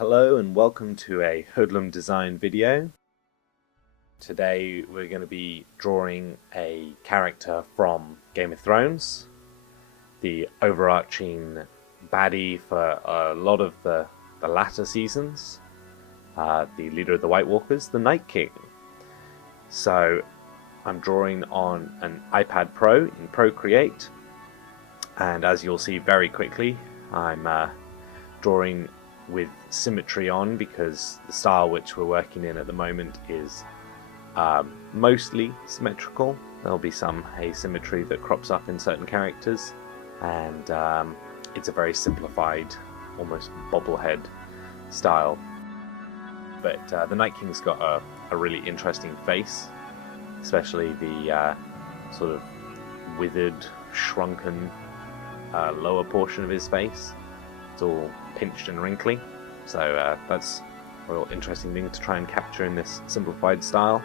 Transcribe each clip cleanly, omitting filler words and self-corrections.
Hello and welcome to a Hoodlum Design video. Today we're going to be drawing a character from Game of Thrones, the overarching baddie for a lot of the latter seasons, the leader of the White Walkers, the Night King. So I'm drawing on an iPad Pro in Procreate, and as you'll see very quickly, I'm drawing with symmetry on because the style which we're working in at the moment is mostly symmetrical. There'll be some asymmetry that crops up in certain characters, and it's a very simplified, almost bobblehead style. But the Night King's got a really interesting face, especially the sort of withered, shrunken lower portion of his face. It's all pinched and wrinkly, so that's a real interesting thing to try and capture in this simplified style,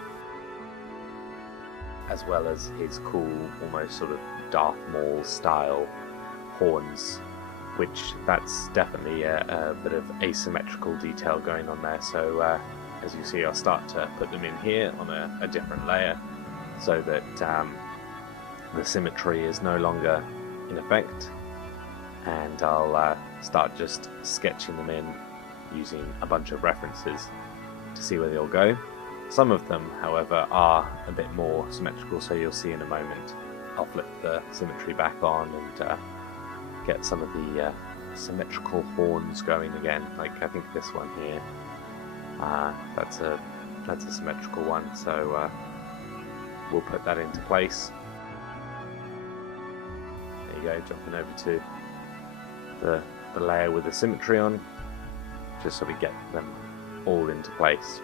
as well as his cool, almost sort of Darth Maul style horns, which that's definitely a bit of asymmetrical detail going on there. So as you see, I'll start to put them in here on a different layer so that the symmetry is no longer in effect, and I'll start just sketching them in using a bunch of references to see where they'll go. Some of them, however, are a bit more symmetrical, so you'll see in a moment. I'll flip the symmetry back on and get some of the symmetrical horns going again, like I think this one here. That's a symmetrical one, so we'll put that into place. There you go, jumping over to the layer with the symmetry on, just so we get them all into place.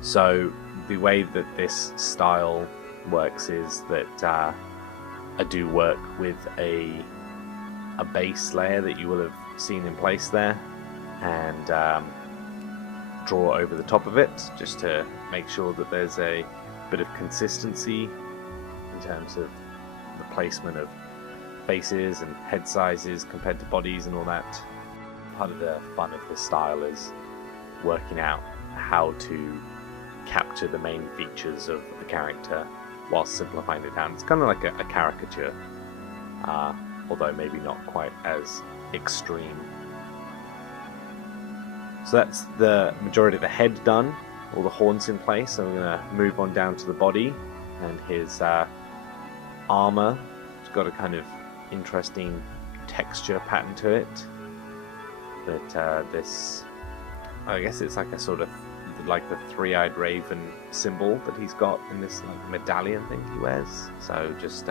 So the way that this style works is that I do work with a base layer that you will have seen in place there, and draw over the top of it just to make sure that there's a bit of consistency in terms of the placement of faces and head sizes compared to bodies and all that. Part of the fun of this style is working out how to capture the main features of the character while simplifying it down. It's kind of like a caricature, although maybe not quite as extreme. So that's the majority of the head done, all the horns in place. So we're going to move on down to the body, and his armor. It's got a kind of interesting texture pattern to it, but this, I guess it's like a sort of like the three-eyed raven symbol that he's got in this like medallion thing he wears. So just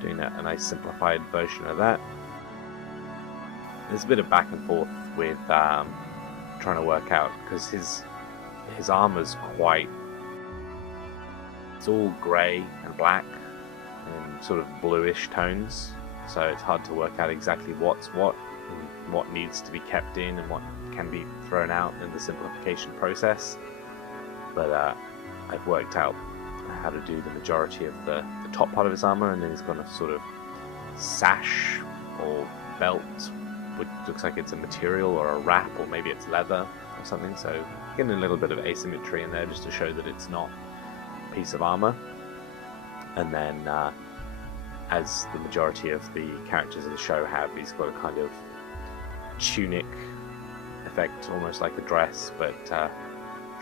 doing a nice simplified version of that. There's a bit of back and forth with trying to work out, because his armor's quite, it's all grey and black and sort of bluish tones, so it's hard to work out exactly what's what and what needs to be kept in and what can be thrown out in the simplification process. But I've worked out how to do the majority of the top part of his armor, and then he's got a sort of sash or belt which looks like it's a material or a wrap, or maybe it's leather or something, so getting a little bit of asymmetry in there just to show that it's not a piece of armor. And then as the majority of the characters in the show have, he's got a kind of tunic effect, almost like a dress, but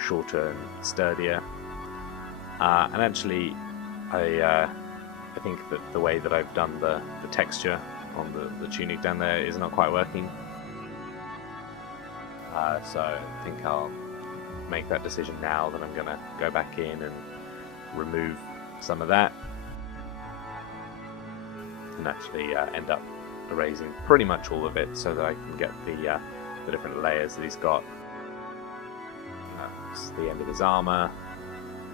shorter and sturdier. And actually I think that the way that I've done the texture on the tunic down there is not quite working, so I think I'll make that decision now, that I'm going to go back in and remove some of that and actually end up erasing pretty much all of it so that I can get the different layers that he's got. That's the end of his armor,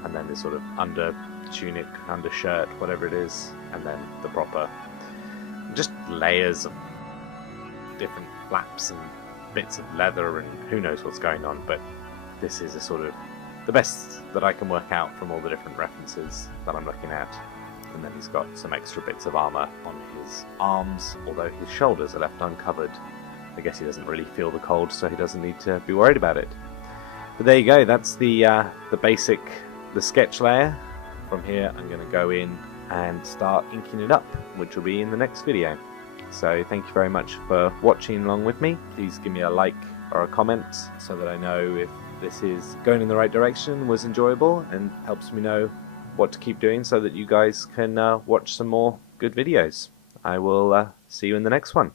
and then this sort of under tunic, undershirt, whatever it is, and then the proper just layers of different flaps and bits of leather and who knows what's going on. But this is a sort of the best that I can work out from all the different references that I'm looking at. And then he's got some extra bits of armor on his arms, although his shoulders are left uncovered I guess he doesn't really feel the cold, so he doesn't need to be worried about it. But there you go, that's the basic, the sketch layer. From here I'm going to go in and start inking it up, which will be in the next video. So thank you very much for watching along with me. Please give me a like or a comment so that I know if this is going in the right direction, was enjoyable, and helps me know what to keep doing so that you guys can watch some more good videos. I will see you in the next one.